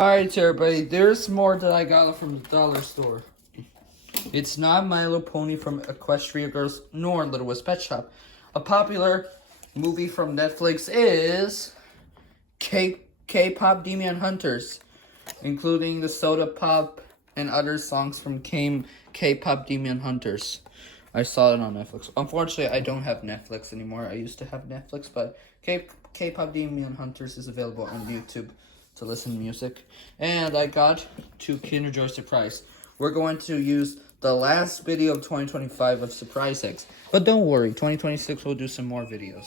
Alright, everybody, there's more that I got from the dollar store. It's not My Little Pony from Equestria Girls, nor Little West Pet Shop. A popular movie from Netflix is K-Pop Demon Hunters, including the Soda Pop and other songs from K-Pop Demon Hunters. I saw it on Netflix. Unfortunately, I don't have Netflix anymore. I used to have Netflix, but K-Pop Demon Hunters is available on YouTube to listen to music. And I got 2 Kinder Joy surprise. We're going to use the last video of 2025 of surprise eggs. But don't worry, 2026 we'll do some more videos.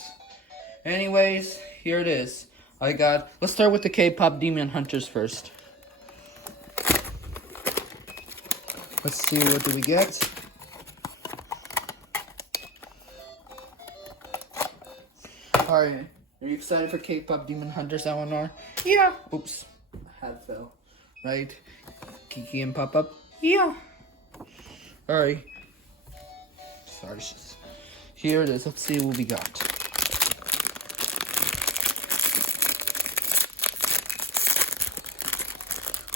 Anyways, here it is. Let's start with the K-Pop Demon Hunters first. Let's see, what do we get? Alright, are you excited for K-Pop Demon Hunters, Elinor? Yeah. Oops, hat fell. Right? Kiki and Pop-Up? Yeah. Alright. Sorry, here it is. Let's see what we got.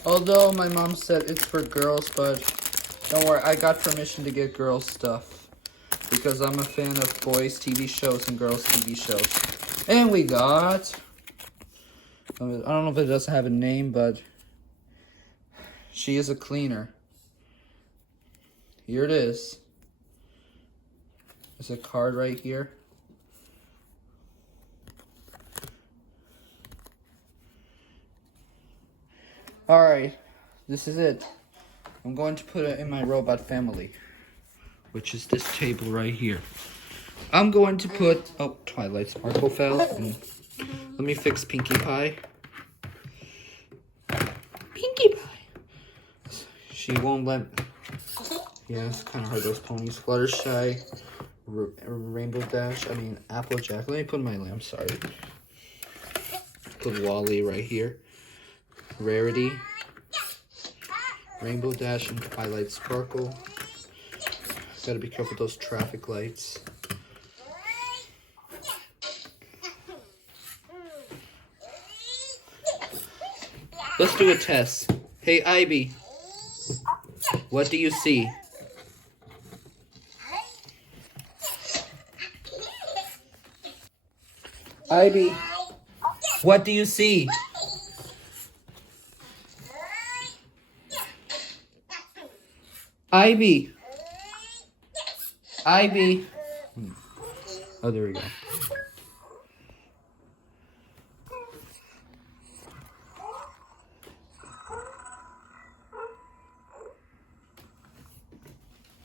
Although my mom said it's for girls, but don't worry, I got permission to get girls stuff. Because I'm a fan of boys TV shows and girls TV shows. And we got, I don't know if it doesn't have a name, but she is a cleaner. Here it is. There's a card right here. Alright, this is it. I'm going to put it in my robot family, which is this table right here. I'm going to put, Twilight Sparkle fell. Let me fix Pinkie Pie. Pinkie Pie. She won't let, yeah, it's kind of hard, those ponies. Fluttershy, Rainbow Dash, Applejack. Let me put my lamp, sorry. Put Wally right here. Rarity, Rainbow Dash, and Twilight Sparkle. Gotta be careful with those traffic lights. Let's do a test. Hey, Ivy, what do you see? Ivy, what do you see? Ivy. Ivy. Oh, there we go.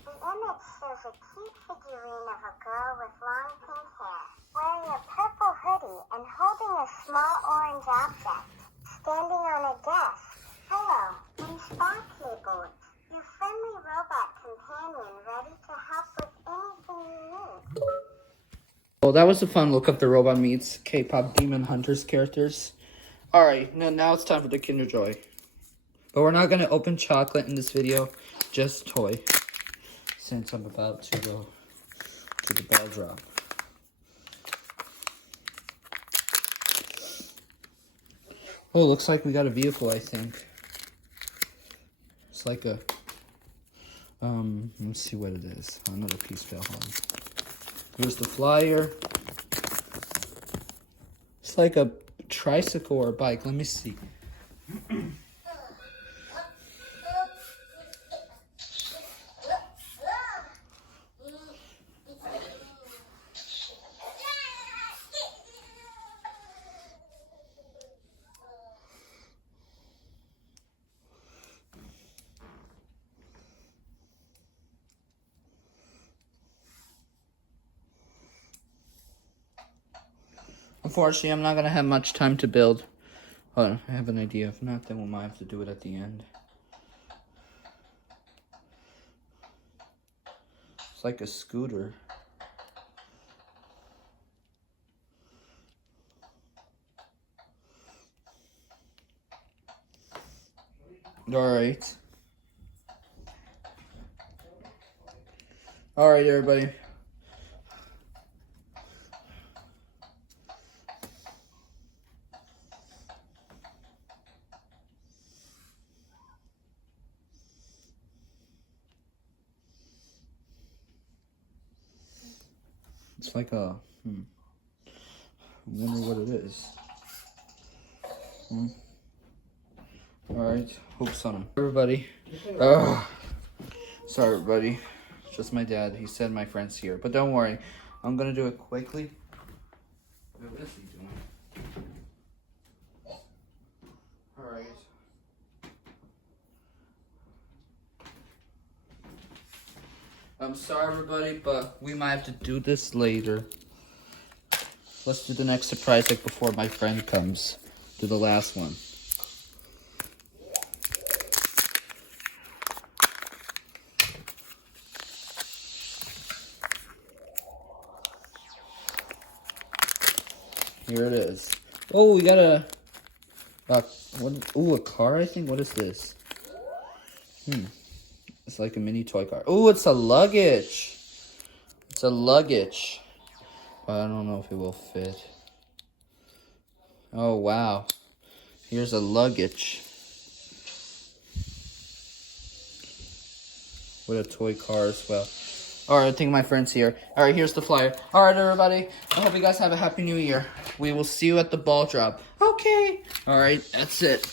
The image shows a cute figurine of a girl with long pink hair, wearing a purple hoodie and holding a small orange object, standing on a desk. Hello, I'm Sparkly Board, your friendly robot companion ready to help with anything you need. Well, that was a fun look up the robot meets K-Pop Demon Hunters characters. Alright, now it's time for the Kinder Joy. But we're not going to open chocolate in this video, just toy. Since I'm about to go to the ball drop. Oh, looks like we got a vehicle, I think. It's like a, let's see what it is. Oh, another piece fell on. Here's the flyer. It's like a tricycle or a bike. Let me see. Unfortunately, I'm not going to have much time to build. Oh, I have an idea. If not, then we might have to do it at the end. It's like a scooter. Alright. Alright, everybody. It's like a, I wonder what it is. Alright, hoops on him. Everybody. Sorry, everybody. It's just my dad. He said my friend's here. But don't worry. I'm gonna do it quickly. What is he doing? Alright. I'm sorry, everybody, but we might have to do this later. Let's do the next surprise like before my friend comes. Do the last one. Here it is. Oh, we got a car, I think. What is this? It's like a mini toy car. Oh, it's a luggage. It's a luggage. But I don't know if it will fit. Oh, wow. Here's a luggage. With a toy car as well. Alright, I think my friend's here. Alright, here's the flyer. Alright, everybody. I hope you guys have a happy new year. We will see you at the ball drop. Okay. Alright, that's it.